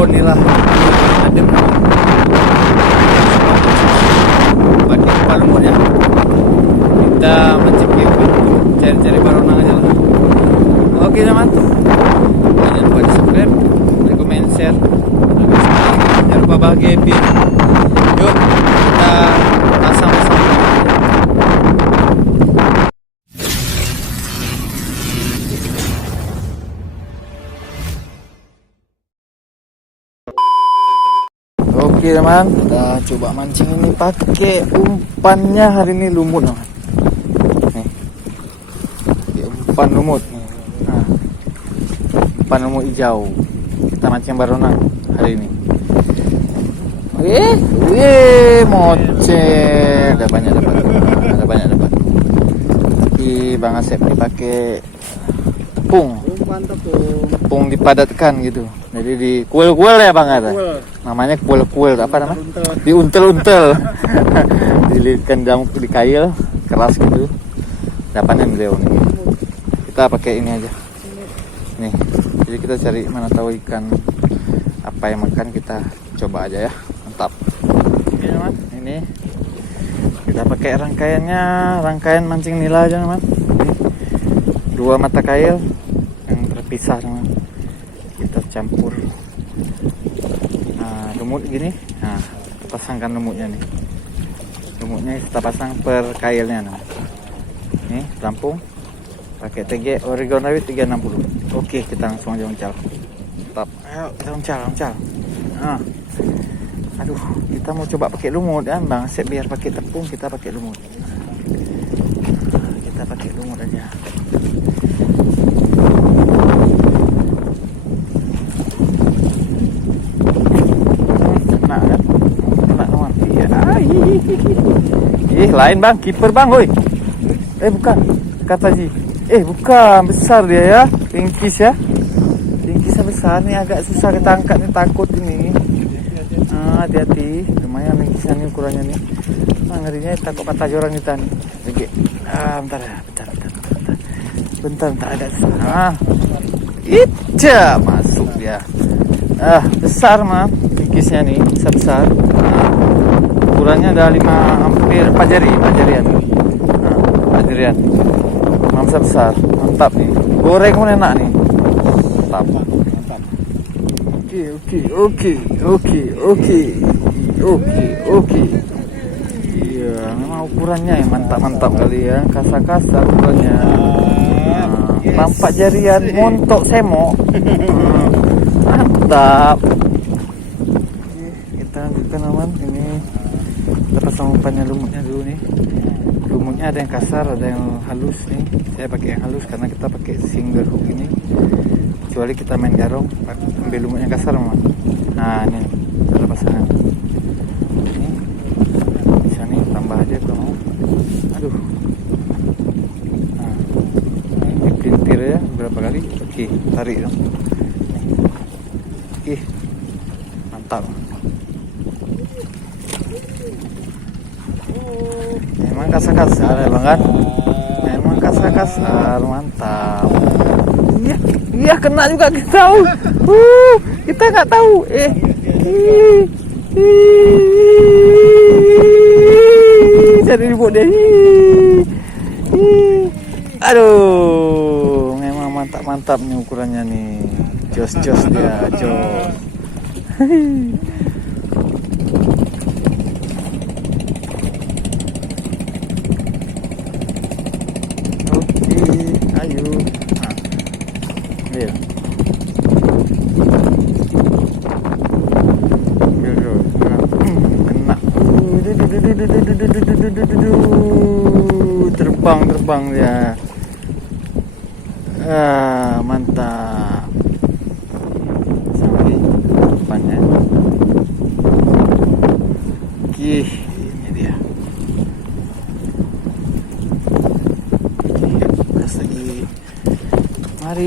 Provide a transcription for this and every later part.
pohon ni lah adem. Pakai kepala lumut ya. Kita mencekik, cari-cari baronang aja lah. Oke teman, jangan lupa di subscribe, like, comment, share. Jangan lupa bahagia happy. Yuk kita pasang bersama. Oke teman, kita coba mancing ini pakai umpannya hari ini lumut teman. Nih, pakai umpan lumut. Nah, umpan lumut hijau. Kita mancing baronang hari ini. Mocek, ada banyak dapat. Tapi Bang Asep ini pakai tepung. Tepung dipadatkan gitu. Jadi di kuil-kuil ya Bang ada. Namanya kuil-kuil apa namanya? Diuntel-untel. Dililitkan di kail keras gitu. Dapatnya beliau nih. Kita pakai ini aja. Nih. Jadi kita cari mana tahu ikan apa yang makan, kita coba aja ya. Mantap. Oke teman, ini kita pakai rangkaian mancing nila aja teman. Dua mata kail yang terpisah teman. Kita campur lumut gini. Nah, pasangkan lumutnya nih. Lumutnya kita pasang per kailnya nah. Nih, pelampung. Pakai TG Oregon Rawit 360. Oke, kita langsung aja uncal. Mantap. Ayo, kita uncal. Nah. Aduh, kita mau coba pakai lumut kan, Bang Asep biar pakai tepung, kita pakai lumut. Kita pakai lumut aja. Lain Bang, kiper Bang, woi. Bukan, kata Ji. Bukan, besar dia ya, ringkis ya. Ringkisnya besar nih, agak susah kita angkat nih, takut ini. Hati-hati, lumayan ringkisnya nih ukurannya nih. Ngerinya takut patah joran kita nih. Oke, bentar ada susah. Ica masuk dia. Besar mah ringkisnya nih, besar. Ukurannya ada hampir 4 jarian. Nah, 4 jarian. Besar. Mantap nih. Goreng pun enak nih. Mantap. Oke. Iya, memang ukurannya ya mantap kali ya. Kasar ukurannya. Nampak jarian montok semok. Mantap. Kita lanjutkan aman ini. Kita pasang umpannya lumutnya dulu nih. Lumutnya ada yang kasar, ada yang halus nih. Saya pakai yang halus karena kita pakai single hook ini. Kecuali kita main garong, ambil lumutnya kasar mah. Nah ini cara pasangan. Ini bisa nih, tambah aja kalau mau. Aduh. Nah, ini pelintir ya beberapa kali. Oke, tarik dong. Mantap. Memang kasar ya Bang kan? Memang kasar, mantap. Iya kena juga kita tahu. Kita nggak tahu. Jadi ribut deh. Aduh, memang mantap nih ukurannya nih. Jos dia, jos. Terbang dia. Mantap. Sampai depannya. Ini dia. Gas lagi.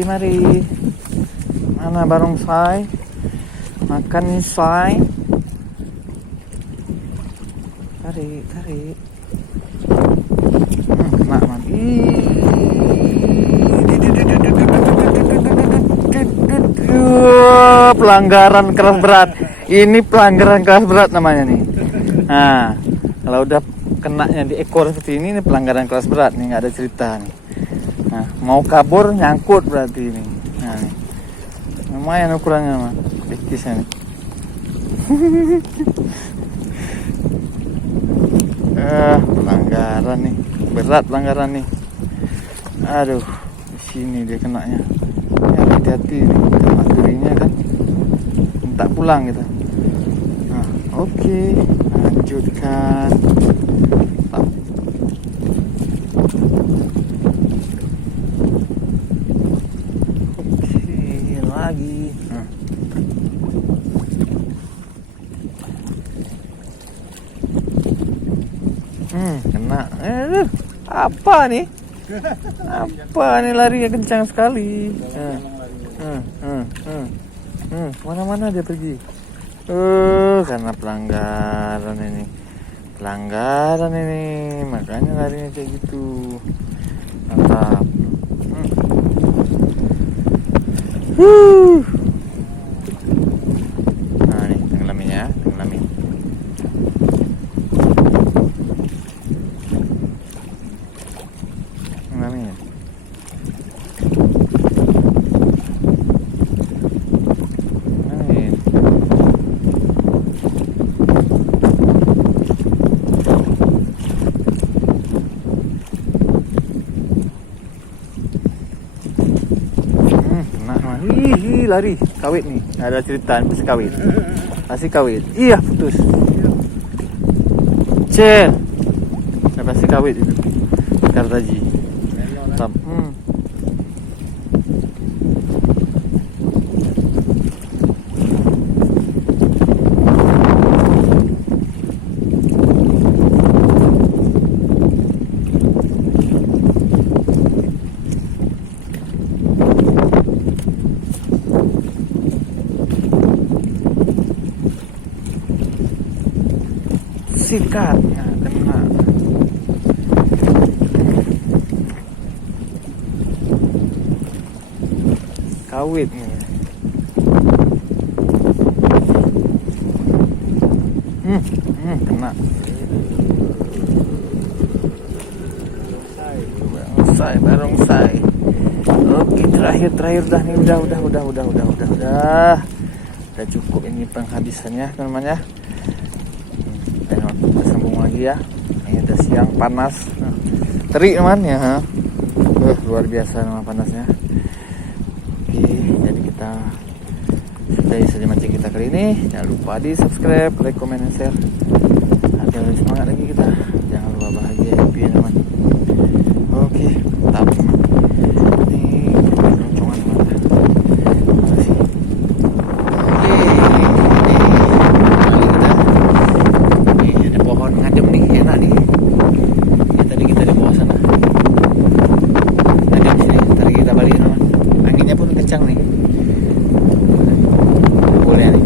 Mari. Mana barongsai? Makan nih say. Tarik. Kena man. pelanggaran keras berat. Ini pelanggaran keras berat namanya nih. Nah, kalau udah kenanya di ekor seperti ini pelanggaran keras berat nih, nggak ada cerita nih. Nah, mau kabur nyangkut berarti ini. Nah, nih. Lumayan ukurannya mah, pikisnya nih. Pelanggaran nih, berat pelanggaran nih. Aduh, di sini dia kenanya. Ya, hati-hati nih, kena durinya kan. Minta pulang gitu. Nah, oke, lanjutkan. Oke, lagi. Kena. Apa nih? Apa nih larinya kencang sekali. Mana-mana dia pergi. Karena pelanggaran ini. Pelanggaran ini. Makanya larinya kayak gitu. Mantap. Nah nih, tenggelamin ya. Tenggelamin. Tenggelamin. Ih, lari, kawit nih. Ada cerita pasti kawit. Pasti kawit. Iya, putus. Cel. Nah, pasti kawit itu. Kartaji. Sikat. Nah, kena. Kawit nih. Kena. Barongsai. Oke, terakhir dah nih, udah. Udah cukup ini penghabisannya, teman-teman ya. Kita sambung lagi ya. Ini udah siang, panas. Terik teman ya. Luar biasa nama panasnya. Oke, jadi kita sudahi saja mancing kita kali ini. Jangan lupa di subscribe, like, comment, dan share. Agar lebih semangat lagi kita. Jangan lupa bahagia, happy ya teman. Oke, mantap teman. Ini roncongan teman. Terima kasih. Ngadem nih, enak nih. Ya, tadi kita di bawah sana. Ngadem sini, tadi kita balik teman. Anginnya pun kencang nih. Boleh nih.